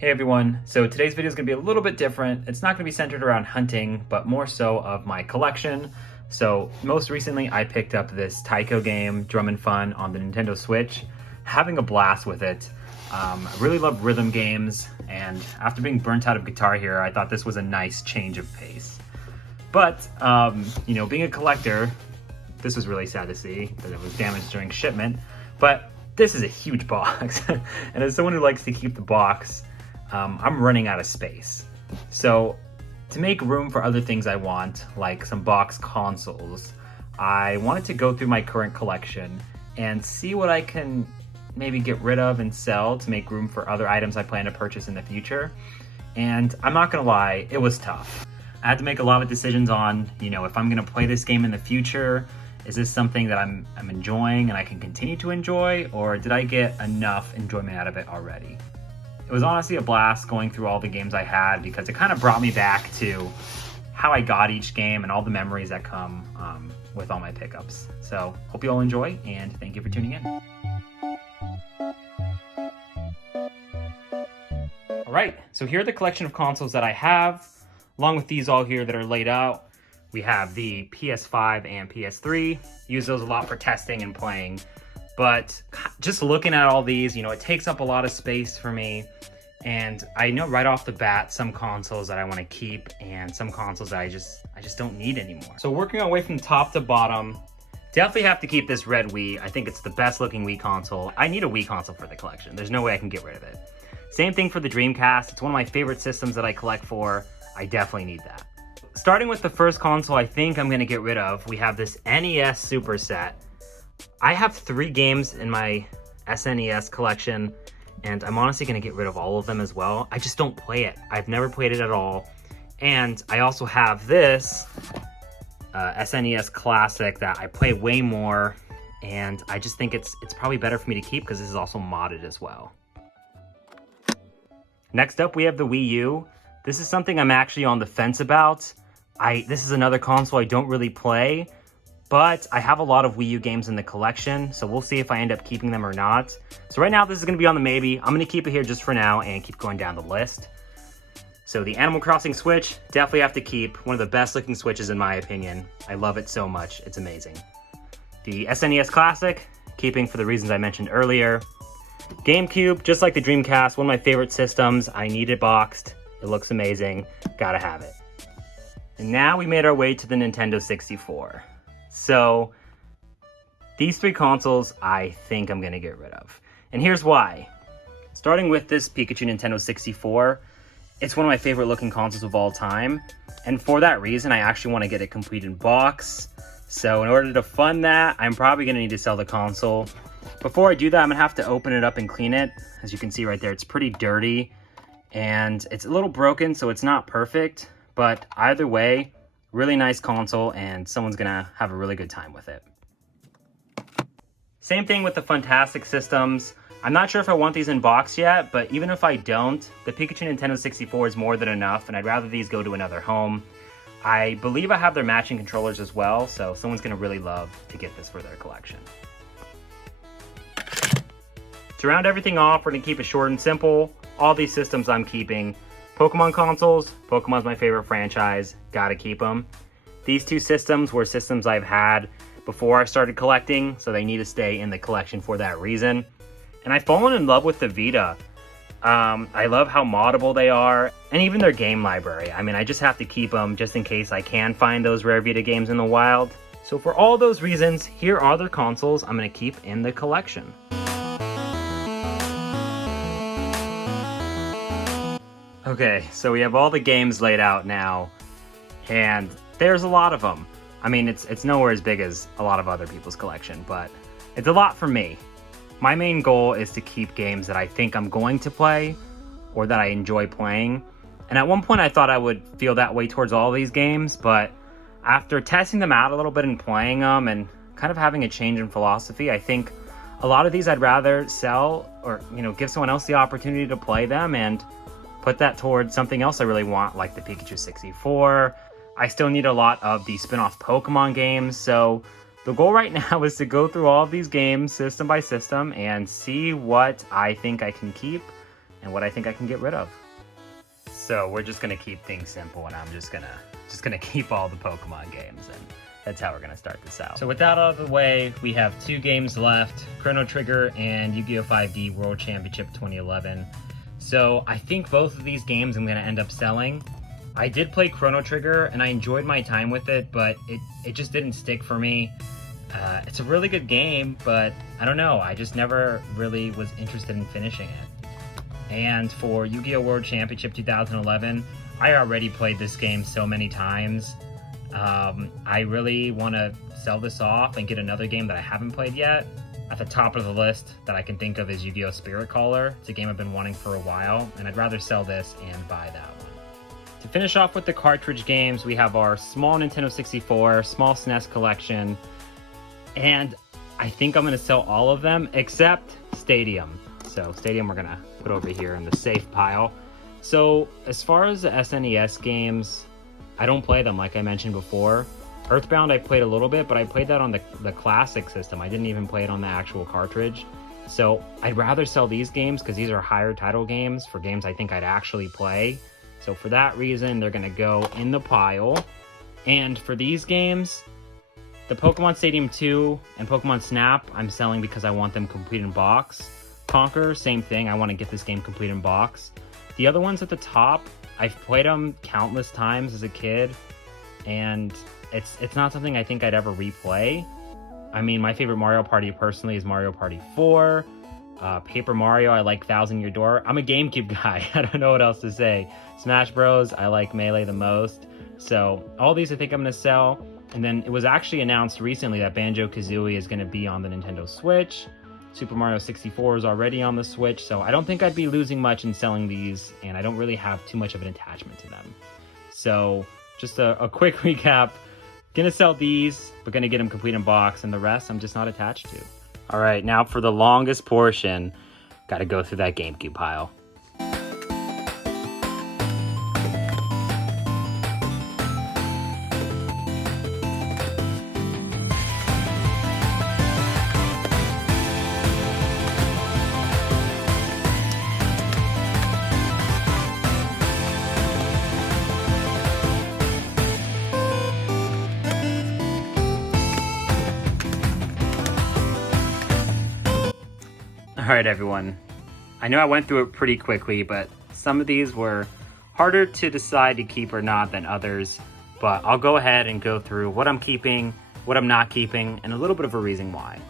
Hey everyone, so today's video is going to be a little bit different. It's not going to be centered around hunting, but more so of my collection. So most recently I picked up this taiko game, Drum and Fun, on the Nintendo Switch. Having a blast with it. I really love rhythm games, and after being burnt out of Guitar Hero, I thought this was a nice change of pace. But, being a collector, this was really sad to see that it was damaged during shipment, but this is a huge box. And as someone who likes to keep the box, I'm running out of space. So to make room for other things I want, like some box consoles, I wanted to go through my current collection and see what I can maybe get rid of and sell to make room for other items I plan to purchase in the future. And I'm not gonna lie, it was tough. I had to make a lot of decisions on, if I'm gonna play this game in the future, is this something that I'm enjoying and I can continue to enjoy, or did I get enough enjoyment out of it already? It was honestly a blast going through all the games I had because it kind of brought me back to how I got each game and all the memories that come with all my pickups. So hope you all enjoy, and thank you for tuning in. All right, so here are the collection of consoles that I have, along with these all here that are laid out. We have the PS5 and PS3. Use those a lot for testing and playing. But just looking at all these, it takes up a lot of space for me. And I know right off the bat some consoles that I want to keep and some consoles that I just don't need anymore. So working our way from top to bottom, definitely have to keep this red Wii. I think it's the best looking Wii console. I need a Wii console for the collection. There's no way I can get rid of it. Same thing for the Dreamcast. It's one of my favorite systems that I collect for. I definitely need that. Starting with the first console I think I'm going to get rid of, we have this Nes Superset. I have 3 games in my SNES collection, and I'm honestly going to get rid of all of them as well. I just don't play it. I've never played it at all. And I also have this SNES Classic that I play way more, and I just think it's probably better for me to keep because this is also modded as well. Next up, we have the Wii U. This is something I'm actually on the fence about. This is another console I don't really play, but I have a lot of Wii U games in the collection, so we'll see if I end up keeping them or not. So right now, this is going to be on the maybe. I'm going to keep it here just for now and keep going down the list. So the Animal Crossing Switch, definitely have to keep. One of the best looking Switches in my opinion. I love it so much. It's amazing. The SNES Classic, keeping for the reasons I mentioned earlier. GameCube, just like the Dreamcast, one of my favorite systems. I need it boxed. It looks amazing. Gotta have it. And now we made our way to the Nintendo 64. So these 3 consoles I think I'm going to get rid of. And here's why. Starting with this Pikachu Nintendo 64, it's one of my favorite looking consoles of all time. And for that reason, I actually want to get it complete in box. So in order to fund that, I'm probably going to need to sell the console. Before I do that, I'm going to have to open it up and clean it. As you can see right there, it's pretty dirty. And it's a little broken, so it's not perfect. But either way, really nice console, and someone's gonna have a really good time with it. Same thing with the Fantastic Systems. I'm not sure if I want these in box yet, but even if I don't, the Pikachu Nintendo 64 is more than enough, and I'd rather these go to another home. I believe I have their matching controllers as well, so someone's gonna really love to get this for their collection. To round everything off, we're gonna keep it short and simple. All these systems I'm keeping. Pokemon consoles, Pokemon's my favorite franchise, gotta keep them. These 2 systems were systems I've had before I started collecting, so they need to stay in the collection for that reason. And I've fallen in love with the Vita. I love how moddable they are, and even their game library. I mean, I just have to keep them just in case I can find those rare Vita games in the wild. So for all those reasons, here are the consoles I'm gonna keep in the collection. Okay, so we have all the games laid out now, and there's a lot of them. I mean, it's nowhere as big as a lot of other people's collection, but it's a lot for me. My main goal is to keep games that I think I'm going to play, or that I enjoy playing. And at one point I thought I would feel that way towards all these games, but after testing them out a little bit and playing them, and kind of having a change in philosophy, I think a lot of these I'd rather sell, or give someone else the opportunity to play them, and put that towards something else I really want, like the Pikachu 64. I still need a lot of the spin-off Pokemon games, so the goal right now is to go through all of these games system by system and see what I think I can keep and what I think I can get rid of. So we're just gonna keep things simple, and I'm just gonna keep all the Pokemon games, and that's how we're gonna start this out. So with that out of the way, we have 2 games left, Chrono Trigger and Yu-Gi-Oh! 5D World Championship 2011. So I think both of these games I'm gonna end up selling. I did play Chrono Trigger and I enjoyed my time with it, but it just didn't stick for me. It's a really good game, but I don't know, I just never really was interested in finishing it. And for Yu-Gi-Oh! World Championship 2011, I already played this game so many times. I really want to sell this off and get another game that I haven't played yet. At the top of the list that I can think of is Yu-Gi-Oh! Spirit Caller. It's a game I've been wanting for a while, and I'd rather sell this and buy that one. To finish off with the cartridge games, we have our small Nintendo 64, small Snes collection, and I think I'm going to sell all of them except Stadium. So Stadium we're going to put over here in the safe pile. So as far as the SNES games, I don't play them like I mentioned before. Earthbound I played a little bit, but I played that on the classic system. I didn't even play it on the actual cartridge. So I'd rather sell these games because these are higher title games for games I think I'd actually play. So for that reason, they're going to go in the pile. And for these games, the Pokemon Stadium 2 and Pokemon Snap, I'm selling because I want them complete in box. Conquer, same thing. I want to get this game complete in box. The other ones at the top, I've played them countless times as a kid, and it's not something I think I'd ever replay. I mean, my favorite Mario Party personally is Mario Party 4. Paper Mario, I like Thousand Year Door. I'm a GameCube guy. I don't know what else to say. Smash Bros, I like Melee the most. So all these I think I'm going to sell. And then it was actually announced recently that Banjo-Kazooie is going to be on the Nintendo Switch. Super Mario 64 is already on the Switch, so I don't think I'd be losing much in selling these, and I don't really have too much of an attachment to them. So just a quick recap. Gonna sell these, but gonna get them complete in box, and the rest I'm just not attached to. All right, now for the longest portion, gotta go through that GameCube pile. All right, everyone. I know I went through it pretty quickly, but some of these were harder to decide to keep or not than others. But I'll go ahead and go through what I'm keeping, what I'm not keeping, and a little bit of a reason why.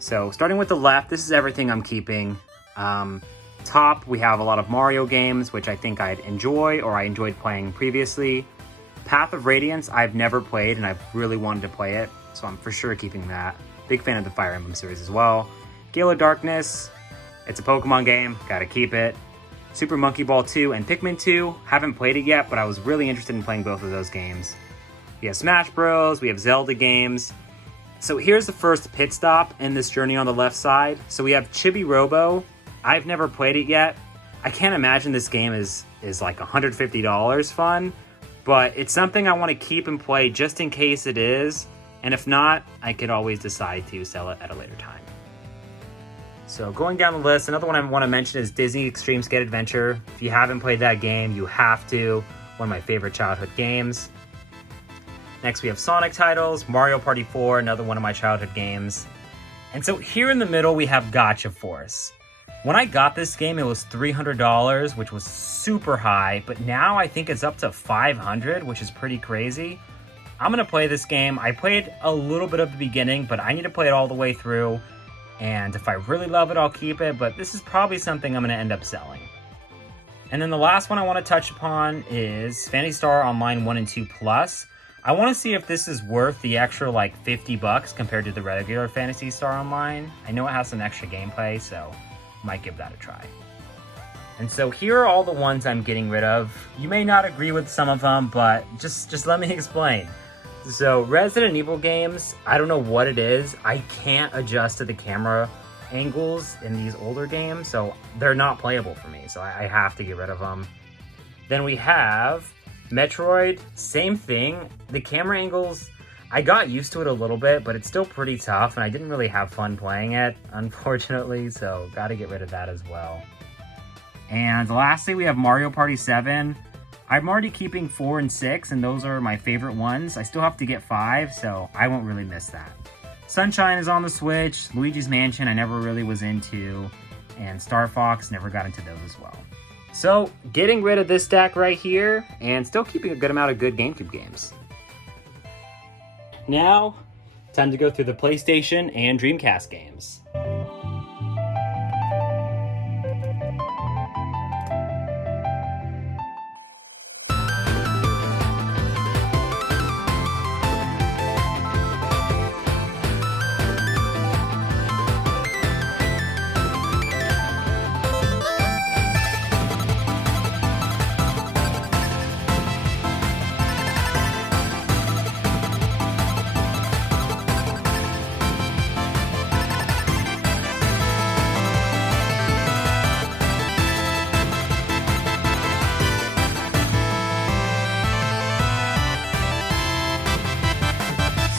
So starting with the left, this is everything I'm keeping. Top, we have a lot of Mario games, which I think I'd enjoy or I enjoyed playing previously. Path of Radiance, I've never played and I've really wanted to play it, so I'm for sure keeping that. Big fan of the Fire Emblem series as well. Gale of Darkness, it's a Pokemon game, gotta keep it. Super Monkey Ball 2 and Pikmin 2, haven't played it yet, but I was really interested in playing both of those games. We have Smash Bros, we have Zelda games. So here's the first pit stop in this journey on the left side. So we have Chibirobo. I've never played it yet. I can't imagine this game is like $150 fun, but it's something I want to keep and play just in case it is. And if not, I could always decide to sell it at a later time. So going down the list, another one I want to mention is Disney Extreme Skate Adventure. If you haven't played that game, you have to. One of my favorite childhood games. Next we have Sonic titles, Mario Party 4, another one of my childhood games. And so here in the middle we have Gotcha Force. When I got this game, it was $300, which was super high, but now I think it's up to $500, which is pretty crazy. I'm going to play this game. I played a little bit of the beginning, but I need to play it all the way through. And if I really love it, I'll keep it, but this is probably something I'm going to end up selling. And then the last one I want to touch upon is Phantasy Star Online 1 and 2 Plus. I want to see if this is worth the extra like $50 compared to the regular Phantasy Star Online. I know it has some extra gameplay, so might give that a try. And so here are all the ones I'm getting rid of. You may not agree with some of them, but just let me explain. So Resident Evil games, I don't know what it is. I can't adjust to the camera angles in these older games, so they're not playable for me, so I have to get rid of them. Then we have Metroid, same thing. The camera angles, I got used to it a little bit, but it's still pretty tough, and I didn't really have fun playing it, unfortunately, so gotta get rid of that as well. And lastly, we have Mario Party 7. I'm already keeping 4 and 6, and those are my favorite ones. I still have to get 5, so I won't really miss that. Sunshine is on the Switch. Luigi's Mansion I never really was into. And Star Fox, never got into those as well. So, getting rid of this stack right here, and still keeping a good amount of good GameCube games. Now, time to go through the PlayStation and Dreamcast games.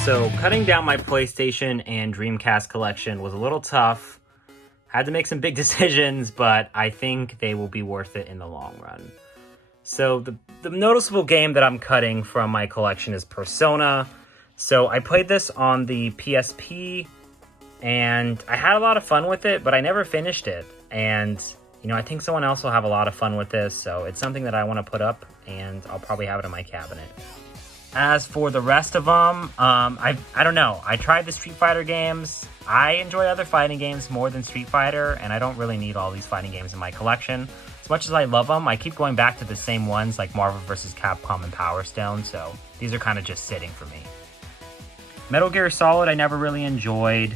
So cutting down my PlayStation and Dreamcast collection was a little tough. Had to make some big decisions, but I think they will be worth it in the long run. So the noticeable game that I'm cutting from my collection is Persona. So I played this on the PSP, and I had a lot of fun with it, but I never finished it. And, you know, I think someone else will have a lot of fun with this, so it's something that I want to put up, and I'll probably have it in my cabinet. As for the rest of them, I don't know. I tried the Street Fighter games. I enjoy other fighting games more than Street Fighter, and I don't really need all these fighting games in my collection. As much as I love them, I keep going back to the same ones like Marvel vs. Capcom and Power Stone, so these are kind of just sitting for me. Metal Gear Solid I never really enjoyed.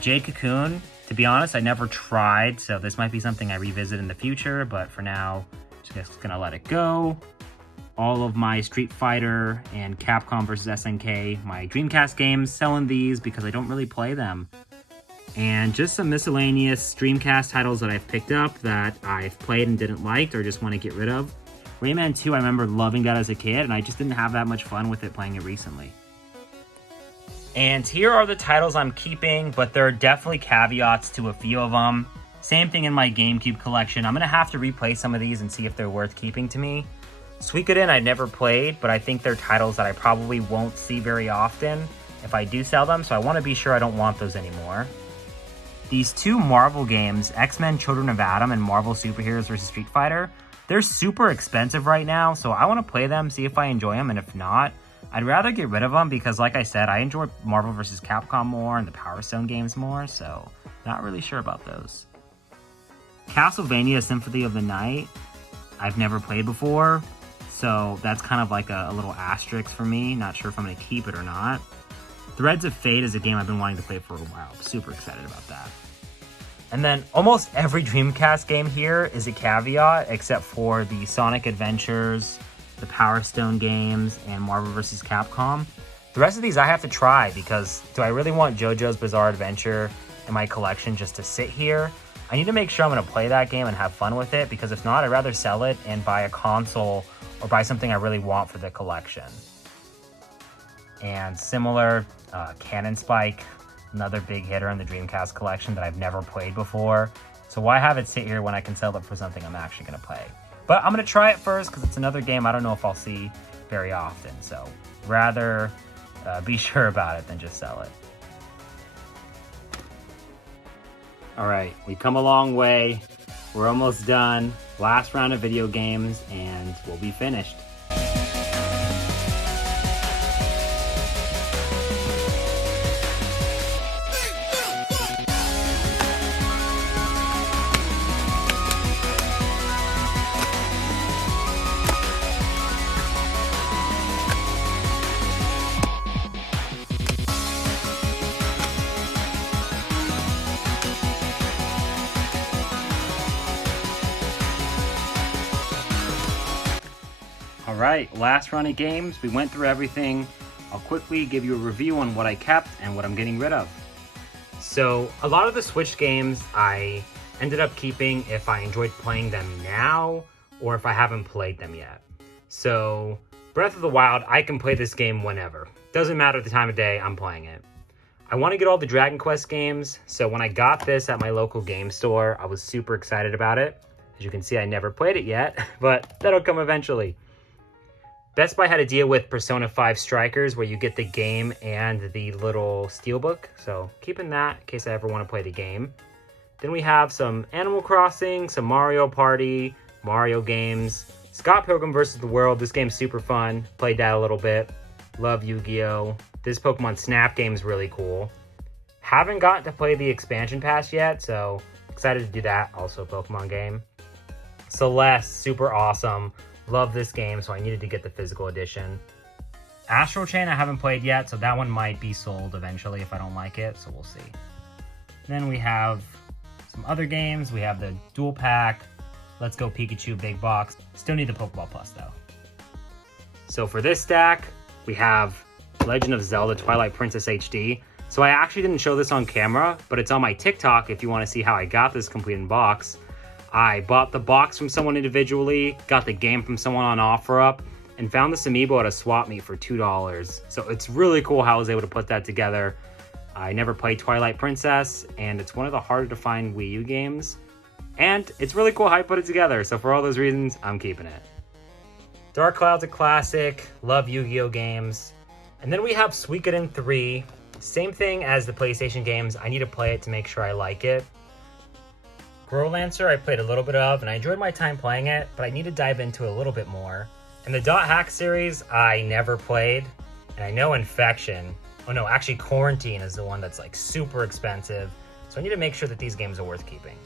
Jade Cocoon, to be honest, I never tried, so this might be something I revisit in the future, but for now, just gonna let it go. All of my Street Fighter and Capcom vs. SNK, my Dreamcast games, selling these because I don't really play them. And just some miscellaneous Dreamcast titles that I've picked up that I've played and didn't like or just want to get rid of. Rayman 2, I remember loving that as a kid, and I just didn't have that much fun with it playing it recently. And here are the titles I'm keeping, but there are definitely caveats to a few of them. Same thing in my GameCube collection. I'm going to have to replay some of these and see if they're worth keeping to me. Suikoden I never played, but I think they're titles that I probably won't see very often if I do sell them, so I want to be sure I don't want those anymore. These two Marvel games, X-Men Children of Atom and Marvel Superheroes vs. Street Fighter, they're super expensive right now, so I want to play them, see if I enjoy them, and if not, I'd rather get rid of them because, like I said, I enjoy Marvel vs. Capcom more and the Power Stone games more, so not really sure about those. Castlevania Symphony of the Night, I've never played before, so that's kind of like a little asterisk for me. Not sure if I'm going to keep it or not. Threads of Fate is a game I've been wanting to play for a while. I'm super excited about that. And then almost every Dreamcast game here is a caveat, except for the Sonic Adventures, the Power Stone games, and Marvel vs. Capcom. The rest of these I have to try because do I really want JoJo's Bizarre Adventure in my collection just to sit here? I need to make sure I'm going to play that game and have fun with it, because if not, I'd rather sell it and buy a console or buy something I really want for the collection. And similar, Cannon Spike, another big hitter in the Dreamcast collection that I've never played before. So why have it sit here when I can sell it for something I'm actually going to play? But I'm going to try it first because it's another game I don't know if I'll see very often. So rather be sure about it than just sell it. All right, we come a long way. We're almost done. Last round of video games and we'll be finished. Alright, last round of games. We went through everything. I'll quickly give you a review on what I kept and what I'm getting rid of. So, a lot of the Switch games I ended up keeping if I enjoyed playing them now or if I haven't played them yet. So, Breath of the Wild, I can play this game whenever. Doesn't matter the time of day, I'm playing it. I want to get all the Dragon Quest games, so when I got this at my local game store, I was super excited about it. As you can see, I never played it yet, but that'll come eventually. Best Buy had a deal with Persona 5 Strikers where you get the game and the little steelbook, so keeping that in case I ever want to play the game. Then we have some Animal Crossing, some Mario Party, Mario games, Scott Pilgrim vs. the World. This game's super fun. Played that a little bit. Love Yu-Gi-Oh! This Pokemon Snap game's really cool. Haven't gotten to play the expansion pass yet, so excited to do that. Also a Pokemon game. Celeste, super awesome. Love this game, so I needed to get the physical edition. Astral Chain I haven't played yet, so that one might be sold eventually if I don't like it, so we'll see. Then we have some other games. We have the Dual Pack, Let's Go Pikachu Big Box. Still need the Pokeball Plus though. So for this stack, we have Legend of Zelda Twilight Princess HD. So I actually didn't show this on camera, but it's on my TikTok if you want to see how I got this completed box. I bought the box from someone individually, got the game from someone on OfferUp, and found this amiibo at a swap meet for $2. So it's really cool how I was able to put that together. I never played Twilight Princess, and it's one of the harder to find Wii U games. And it's really cool how I put it together, so for all those reasons, I'm keeping it. Dark Cloud's a classic, love Yu-Gi-Oh games. And then we have Suikoden 3. Same thing as the PlayStation games, I need to play it to make sure I like it. Growlancer I played a little bit of, and I enjoyed my time playing it, but I need to dive into it a little bit more. And the Dot Hack series, I never played, and I know Infection, oh no, actually Quarantine is the one that's like super expensive, so I need to make sure that these games are worth keeping.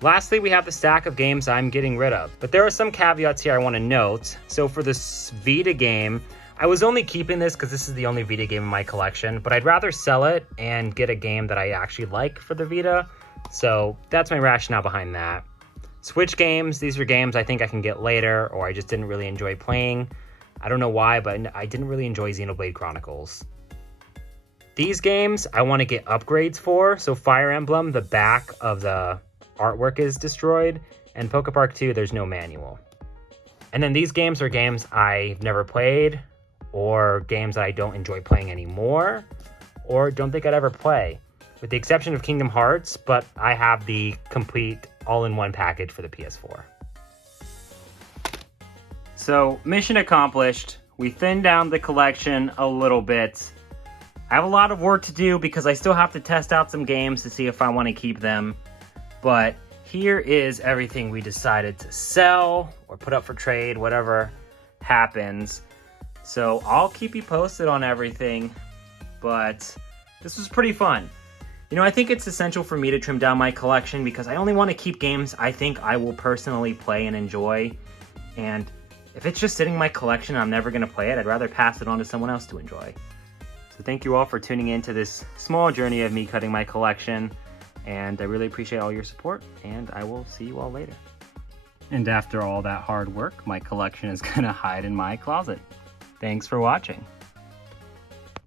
Lastly, we have the stack of games I'm getting rid of, but there are some caveats here I want to note. So for this Vita game, I was only keeping this because this is the only Vita game in my collection, but I'd rather sell it and get a game that I actually like for the Vita. So that's my rationale behind that. Switch games, these are games I think I can get later, or I just didn't really enjoy playing. I don't know why, but I didn't really enjoy Xenoblade Chronicles. These games I want to get upgrades for. So Fire Emblem, the back of the artwork is destroyed, and Pokepark 2, there's no manual. And then these games are games I've never played, or games that I don't enjoy playing anymore, or don't think I'd ever play. With the exception of Kingdom Hearts, but I have the complete all-in-one package for the PS4. So, mission accomplished. We thinned down the collection a little bit. I have a lot of work to do because I still have to test out some games to see if I want to keep them. But here is everything we decided to sell or put up for trade, whatever happens. So, I'll keep you posted on everything, but this was pretty fun. You know, I think it's essential for me to trim down my collection because I only want to keep games I think I will personally play and enjoy. And if it's just sitting in my collection and I'm never going to play it, I'd rather pass it on to someone else to enjoy. So thank you all for tuning in to this small journey of me cutting my collection. And I really appreciate all your support, and I will see you all later. And after all that hard work, my collection is going to hide in my closet. Thanks for watching.